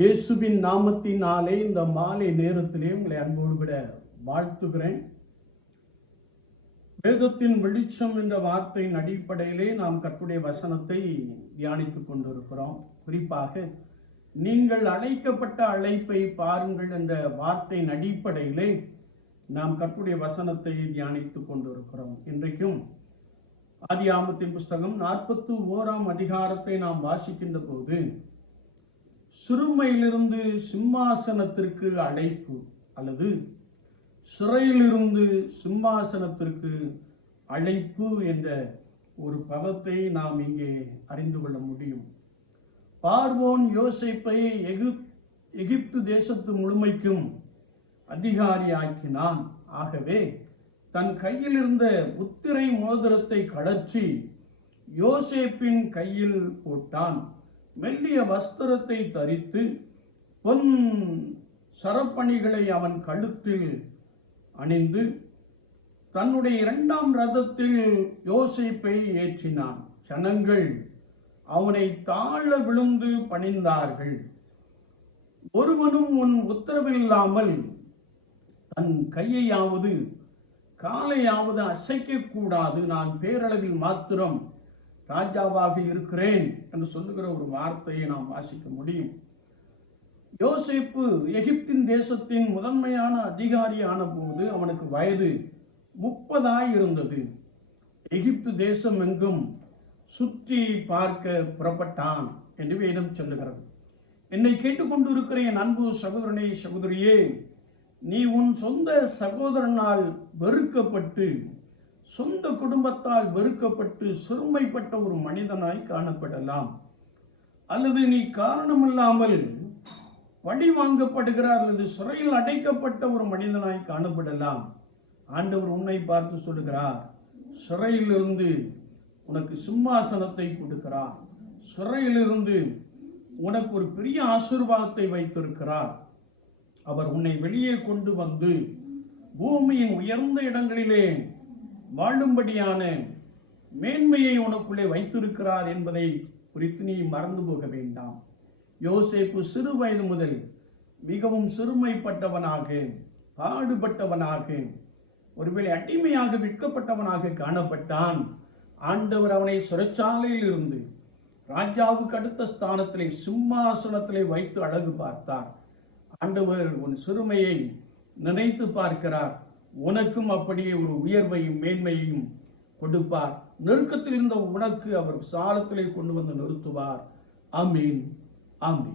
இயேசுவின் நாமத்தினாலே இந்த மாலை நேரத்திலே உங்களை அன்போடு விட வாழ்த்துகிறேன். வேதத்தின் வெளிச்சம் என்ற வார்த்தையின் அடிப்படையிலே நாம் கற்புடைய வசனத்தை தியானித்துக் கொண்டிருக்கிறோம். குறிப்பாக நீங்கள் அழைக்கப்பட்ட அழைப்பை பாருங்கள் என்ற வார்த்தையின் அடிப்படையிலே நாம் கற்புடைய வசனத்தை தியானித்துக் கொண்டிருக்கிறோம். இன்றைக்கும் ஆதி ஆமத்தின் புஸ்தகம் நாற்பத்து ஓராம் அதிகாரத்தை நாம் வாசிக்கின்ற போது சிறுமையிலிருந்து சிம்மாசனத்திற்கு அழைப்பு அல்லது சிறையிலிருந்து சிம்மாசனத்திற்கு அழைப்பு என்ற ஒரு பதத்தை நாம் இங்கே அறிந்து கொள்ள முடியும். பார்வோன் யோசேப்பை எகு எகிப்து தேசத்து முழுமைக்கும் அதிகாரியாக்கினான். ஆகவே தன் கையில் இருந்த முத்திரை மோதிரத்தை கழற்றி யோசேப்பின் கையில் போட்டான். மெல்லிய வஸ்திரத்தை தரித்து பொன் சரப்பணிகளை அவன் கழுத்தில் அணிந்து தன்னுடைய இரண்டாம் ரதத்தில் யோசிப்பை ஏற்றினான். ஜனங்கள் அவனை தாழ விழுந்து பணிந்தார்கள். ஒருவனும் உன் உத்தரவில்லாமல் தன் கையையாவது காலையாவது அசைக்கக்கூடாது. நான் பேரளவில் மாத்திரம் ராஜாவாக இருக்கிறேன் என்று சொல்லுகிற ஒரு வார்த்தையை நாம் வாசிக்க முடியும். யோசிப்பு எகிப்தின் தேசத்தின் முதன்மையான அதிகாரியான போது அவனுக்கு வயது முப்பதாய் இருந்தது எகிப்து தேசம் எங்கும் சுற்றி பார்க்க புறப்பட்டான் என்று வேதம் சொல்லுகிறது. என்னை கேட்டுக்கொண்டிருக்கிற என் அன்பு சகோதரனே சகோதரியே நீ உன் சொந்த சகோதரனால் வெறுக்கப்பட்டு சொந்த குடும்பத்தால் வெறுக்கப்பட்டு சிறுமைப்பட்ட ஒரு மனிதனாய் காணப்படலாம். அல்லது நீ காரணமில்லாமல் வழி வாங்கப்படுகிற அல்லது சிறையில் அடைக்கப்பட்ட ஒரு மனிதனாய் காணப்படலாம். ஆண்டவர் உன்னை பார்த்து சொல்லுகிறார் சிறையிலிருந்து உனக்கு சிம்மாசனத்தை கொடுக்கிறார். சிறையிலிருந்து உனக்கு ஒரு பெரிய ஆசீர்வாதத்தை வைத்திருக்கிறார். அவர் உன்னை வெளியே கொண்டு வந்து பூமியின் உயர்ந்த இடங்களிலே வாழும்படியான மேன்மையை உனக்குள்ளே வைத்திருக்கிறார் என்பதை குறித்து நீ மறந்து போக வேண்டாம். யோசேப்பு சிறு வயது முதல் மிகவும் சிறுமைப்பட்டவனாக பாடுபட்டவனாக ஒருவேளை அடிமையாக விற்கப்பட்டவனாக காணப்பட்டான். ஆண்டவர் அவனை சிறைச்சாலையில் இருந்து ராஜாவுக்கு அடுத்த ஸ்தானத்திலே சிம்மாசனத்திலே வைத்து அழகு பார்த்தார். ஆண்டவர் உன் சிறுமையை நினைத்து பார்க்கிறார். உனக்கும் அப்படியே ஒரு உயர்வையும் மேன்மையையும் கொடுப்பார். நெருக்கத்தில் இருந்த உனக்கு அவர் சாலத்திலே கொண்டு வந்து நிறுத்துவார். அமீன் ஆமீன்.